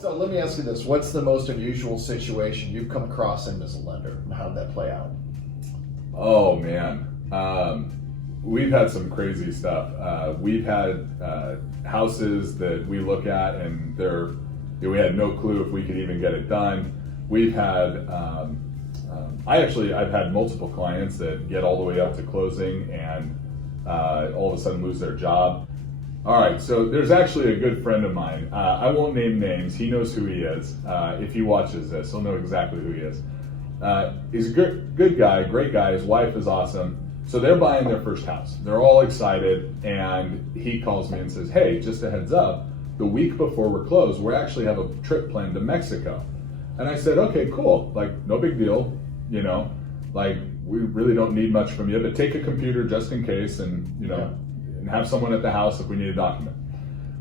So let me ask you this. What's the most unusual situation you've come across in as a lender, and how did that play out? Oh, man. We've had some crazy stuff. We've had houses that we look at and we had no clue if we could even get it done. We've had, I've had multiple clients that get all the way up to closing and all of a sudden lose their job. All right, so there's actually a good friend of mine. I won't name names. He knows who he is. If he watches this, he'll know exactly who he is. He's a good guy, great guy. His wife is awesome. So they're buying their first house. They're all excited, and he calls me and says, "Hey, just a heads up, the week before we're closed, we actually have a trip planned to Mexico." And I said, "Okay, cool. Like, no big deal. You know, like, we really don't need much from you, but take a computer just in case, and and have someone at the house if we need a document."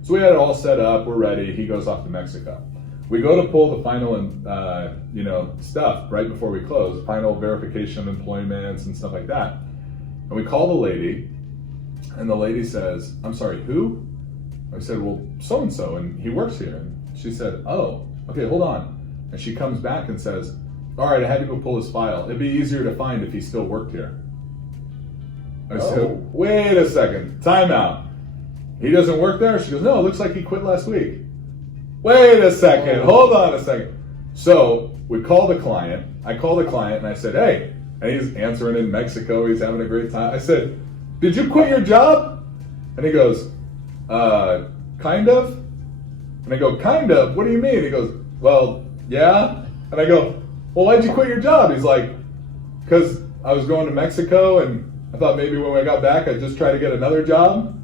So we had it all set up. We're ready. He goes off to Mexico. We go to pull the final, stuff right before we close, final verification of employments and stuff like that. And we call the lady, and the lady says, "I'm sorry, who?" I said, "Well, so-and-so, and he works here." And she said, "Oh, okay, hold on." And she comes back and says, "All right, I had to go pull his file. It'd be easier to find if he still worked here." I said, "Wait a second, time out. He doesn't work there?" She goes, "No, it looks like he quit last week." Wait a second, hold on a second. So we call the client. I call the client and I said, "Hey," and he's answering in Mexico. He's having a great time. I said, "Did you quit your job?" And he goes, "Kind of." And I go, "Kind of? What do you mean?" He goes, "Well, yeah." And I go, "Well, why'd you quit your job?" He's like, "Because I was going to Mexico and I thought maybe when I got back I'd just try to get another job."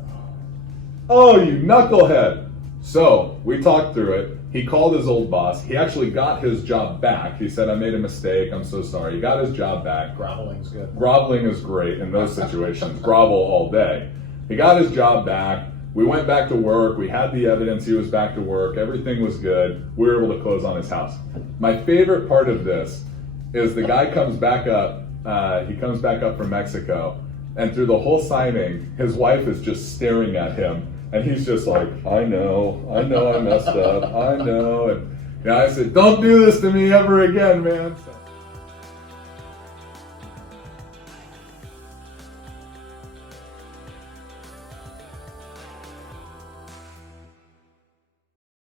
Oh, you knucklehead. So we talked through it. He called his old boss. He actually got his job back. He said, "I made a mistake. I'm so sorry." He got his job back. Groveling's good. Groveling is great in those situations. Grovel all day. He got his job back. We went back to work. We had the evidence. He was back to work. Everything was good. We were able to close on his house. My favorite part of this is the guy comes back up. He comes back up from Mexico, and through the whole signing, his wife is just staring at him. And he's just like, I know I messed up, I know. And I said, "Don't do this to me ever again, man." So.